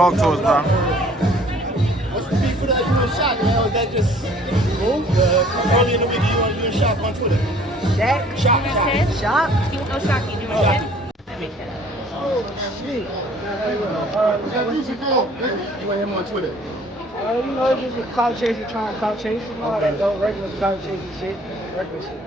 Talk to us, bro. What's the beef with you and Shaq, man? Was that just earlier in the week you and Shaq on Twitter? Shaq? Shaq? You know Shaq, you know Shaq? That makes sense. Oh, shit. What him on Twitter? You know, just a clout chaser trying to clout chase. You know, that regular clout chasing shit. Regular shit.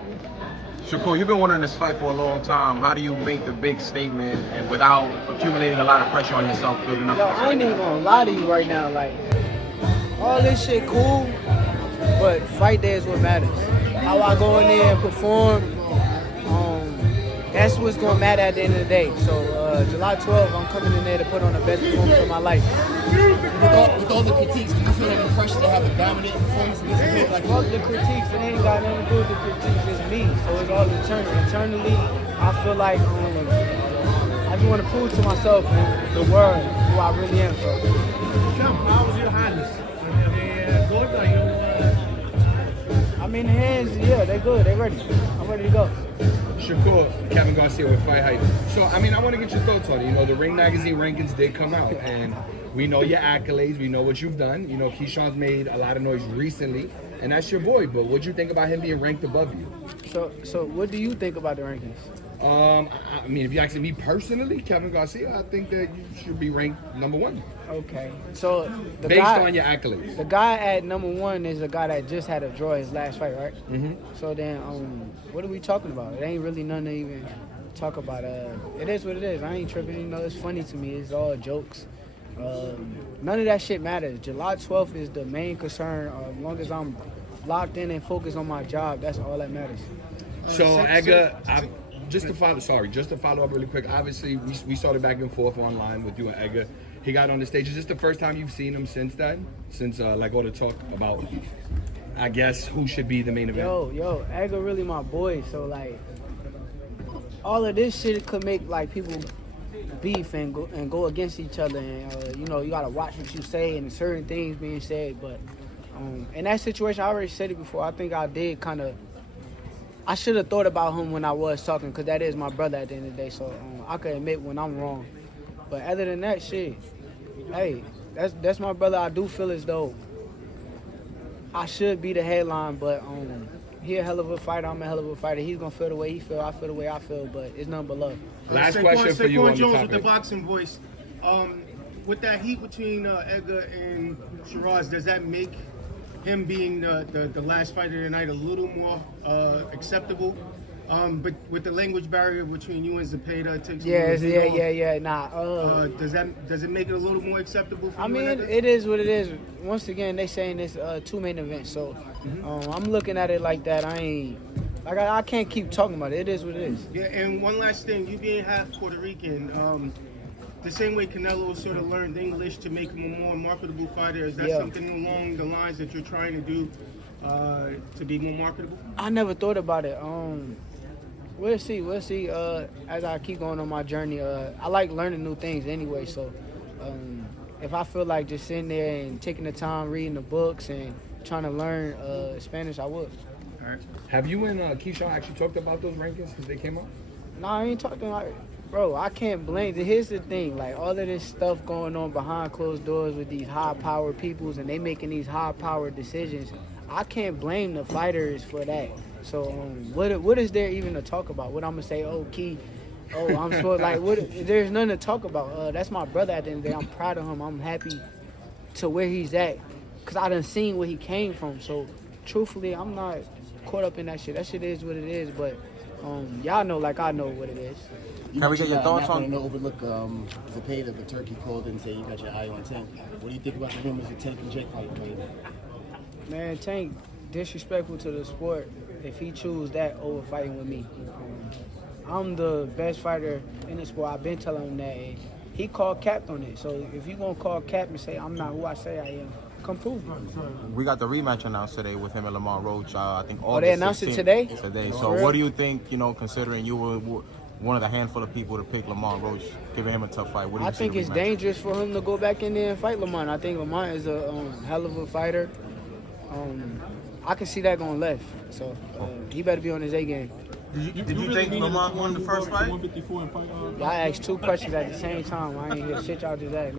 Shakur, you've been wanting this fight for a long time. How do you make the big statement and without accumulating a lot of pressure on yourself building up? Yo, I ain't even gonna lie to you right now. Like, all this shit cool, but fight day is what matters. How I go in there and perform, that's what's gonna matter at the end of the day. So July 12th, I'm coming in there to put on the best performance of my life. With all the critiques, do you feel any pressure to have a dominant performance against the kid? Like, fuck the critiques, it ain't got nothing to do with the critiques, it's me. So it's all internal. Internally, I feel like I just want to prove to myself and the world who I really am. So. How was your highness? Good? I mean, the hands, yeah, they're good, they're ready. I'm ready to go. Shakur, Kevin Garcia with Fight Hype. So, I mean, I want to get your thoughts on it. You know, the Ring Magazine rankings did come out, and we know your accolades. We know what you've done. You know, Keyshawn's made a lot of noise recently, and that's your boy. But what do you think about him being ranked above you? So what do you think about the rankings? I mean, if you're asking me personally, Kevin Garcia, I think that you should be ranked #1. Okay. So based on your accolades. The guy at #1 is a guy that just had to draw his last fight, right? Mm-hmm. So then, what are we talking about? It ain't really nothing to even talk about. It is what it is. I ain't tripping. You know, it's funny to me. It's all jokes. None of that shit matters. July 12th is the main concern. As long as I'm locked in and focused on my job, that's all that matters. So, Edgar, just to follow up really quick. Obviously, we started back and forth online with you and Edgar. He got on the stage. Is this the first time you've seen him since then? Since like all the talk about, I guess, who should be the main event? Yo, Edgar really my boy. So like, all of this shit could make like people beef and go against each other. And you know, you gotta watch what you say and certain things being said. But in that situation, I already said it before. I think I did kind of. I should have thought about him when I was talking, because that is my brother at the end of the day. So I could admit when I'm wrong. But other than that shit, hey, that's my brother. I do feel as though I should be the headline, but he a hell of a fighter. I'm a hell of a fighter. He's gonna feel the way he feel. I feel the way I feel. But it's nothing but love. Last question for you on the Jones topic. with the boxing voice. With that heat between Edgar and Shiraz, does that make him being the last fighter tonight a little more acceptable? But with the language barrier between you and Zepeda, it takes Yeah. Nah. Does it make it a little more acceptable for you? I mean, it is what it is. Once again, they saying it's 2 main events, so I'm looking at it like that. I can't keep talking about it. It is what it is. Yeah, and one last thing, you being half Puerto Rican, the same way Canelo sort of learned English to make him a more marketable fighter, is that something along the lines that you're trying to do to be more marketable? I never thought about it. We'll see. As I keep going on my journey, I like learning new things anyway. So, if I feel like just sitting there and taking the time, reading the books and trying to learn Spanish, I would. All right. Have you and Keyshawn actually talked about those rankings since they came out? No, I ain't talking about it. Bro, I can't blame. Here's the thing, like all of this stuff going on behind closed doors with these high-powered peoples, and they making these high-powered decisions. I can't blame the fighters for that. So what is there even to talk about? What I'm gonna say? Oh, Key. Oh, I'm supposed like what? There's nothing to talk about. That's my brother at the end of the day. I'm proud of him. I'm happy to where he's at, cause I done seen where he came from. So truthfully, I'm not caught up in that shit. That shit is what it is. But y'all know, like I know what it is. Can we get your thoughts on? Not overlook Zepeda, the Turkey called and said you got your eye on Tank. What do you think about the rumors of Tank and Jake fight? Man, Tank disrespectful to the sport if he choose that over fighting with me. I'm the best fighter in the sport. I've been telling him that. And he called cap on it. So if you gonna call cap and say I'm not who I say I am, come prove it. We got the rematch announced today with him and Lamont Roach. I think August they announced 16th. It today? Today. So what do you think? You know, considering you were one of the handful of people to pick Lamont Roach, giving him a tough fight. What do you I think it's dangerous for him to go back in there and fight Lamont. I think Lamont is a hell of a fighter. I can see that going left. So he better be on his A game. Did you think Lamont won the first fight? Y'all asked 2 questions at the same time. I ain't hear shit y'all just asked.